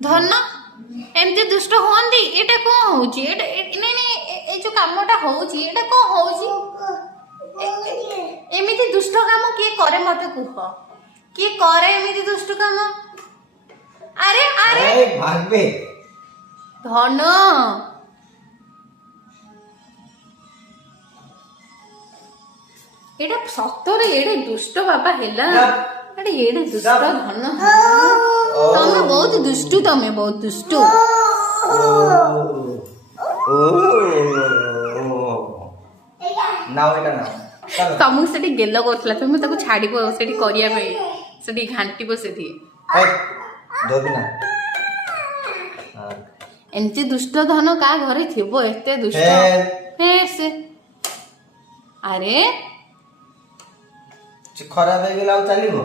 ଧନ ଏମିତି ଦୁଷ୍ଟ ହୁଅନ୍ତି। ଏଇଟା କଣ ହଉଛି? ନାଇଁ ନାଇଁ ଏ ଯୋଉ କାମଟା ହଉଛି ଏଇଟା କଣ ହଉଛି? ଏମିତି ଦୁଷ୍ଟ କାମ କିଏ କରେ ମତେ କୁହ? କିଏ କରେ ଏମିତି ଦୁଷ୍ଟ କାମ? ଆରେ ଆରେ ଭାଗବେ ଧନ ଏଇଟା ସତରେ ଏଡେ ଦୁଷ୍ଟ ବାବା ହେଲା। ଏଡେ ଦୁଷ୍ଟ ଧନ। ତମେ ବହୁତ ଦୁଷ୍ଟୁ, ତମେ ବହୁତ ଦୁଷ୍ଟୁ। ତମକୁ ସେଠି ଗେଲ କରୁଥିଲା, ତମେ ତାକୁ ଛାଡିବ ସେଠି କରିବା ପାଇଁ, ସେଠି ଘାଣ୍ଟିବ ସେଠି। ଏମିତି ଦୁଷ୍ଟ ଧନ କାହା ଘରେ ଥିବ ଏତେ ଦୁଷ୍ଟ? ସେ ଖରାପ ହେଇଗଲା ଆଉ ଚାଲିବ?